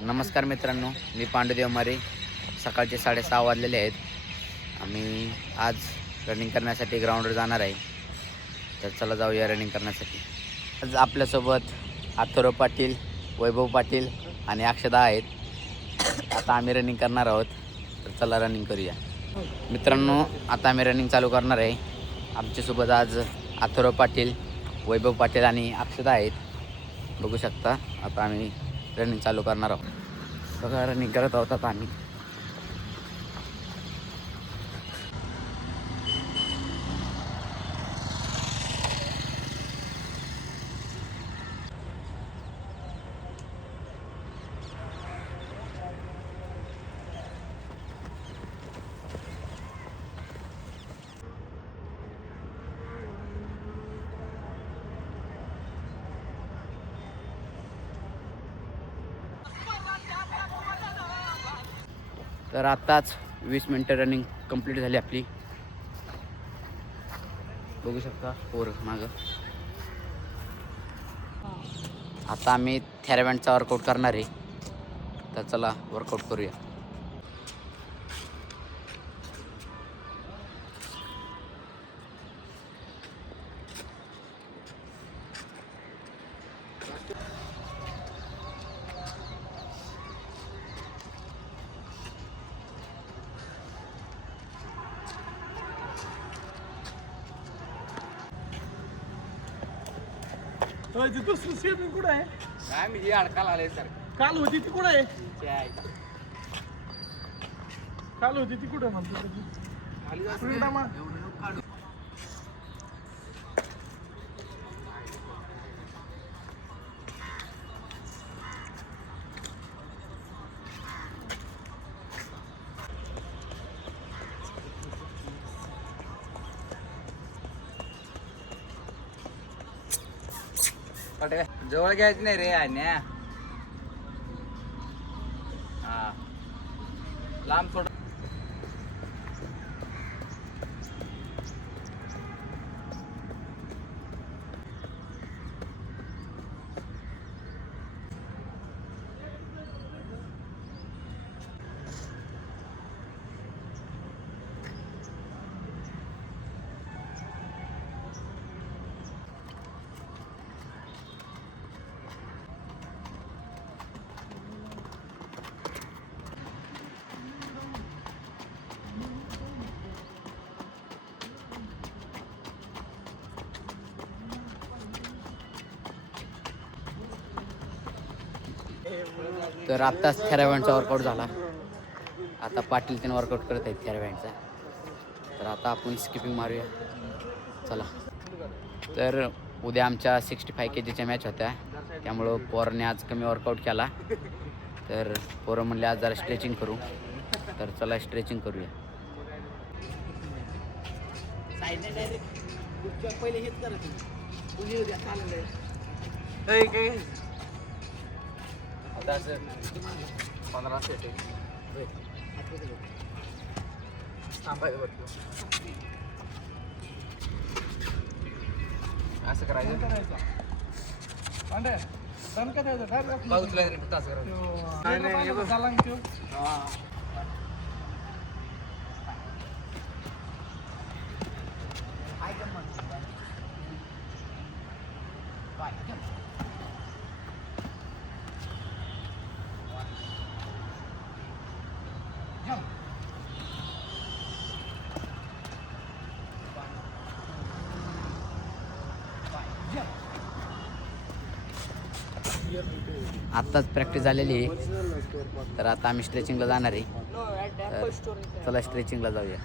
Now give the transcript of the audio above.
नमस्कार मित्रांनो, मी पांडुदेव मारे. सकाळचे 6:30 वाजलेले आहेत. आम्ही आज रनिंग करण्यासाठी ग्राउंडवर जाणार आहे. तर चला जाऊया रनिंग करण्यासाठी. आज आपल्यासोबत अथर्व पाटील, वैभव पाटील आणि अक्षदा आहेत. आता आम्ही रनिंग करणार आहोत. तर चला रनिंग करूया मित्रांनो. आता आम्ही रनिंग चालू करणार आहे. आमच्यासोबत आज अथर्व पाटील, वैभव पाटील आणि अक्षदा आहेत. बघू शकता. आता आम्ही रनिंग चालू करणार आहोत. बघा रनिंग करत आहोत आता आम्ही. तर आत्ताच 20 मिनटं रनिंग कंप्लीट झाली आपली. बघू शकता पोर मागं. आता आम्ही थेराबँडचा वर्कआउट करणार आहे. तर चला वर्कआउट करूया. दुसरी स्विमिंग कुठं आहे? काय मी अडकाल आले सर. काल होती ती कुठं आहे? काल होती ती कुठं म्हणतो? जवळ घ्यायचं नाही रे आण्या. हा लांब थोडं. तर आत्ताच थेराबँडचा वर्कआउट झाला. आता पाटील त्यानं वर्कआउट करत आहेत थेराबँडचा. तर आता आपण स्किपिंग मारूया. चला. तर उद्या आमच्या 65 kgच्या मॅच होत्या. त्यामुळं पोरांनी आज कमी वर्कआउट केला. तर पोरं म्हणले आज जरा स्ट्रेचिंग करू. तर चला स्ट्रेचिंग करूया. पहिले हेच करत आता 15 सेट असं करायचं. आत्ताच प्रॅक्टिस झालेली आहे. तर आता आम्ही स्ट्रेचिंगला जाणार आहे. तर चला स्ट्रेचिंगला जाऊया.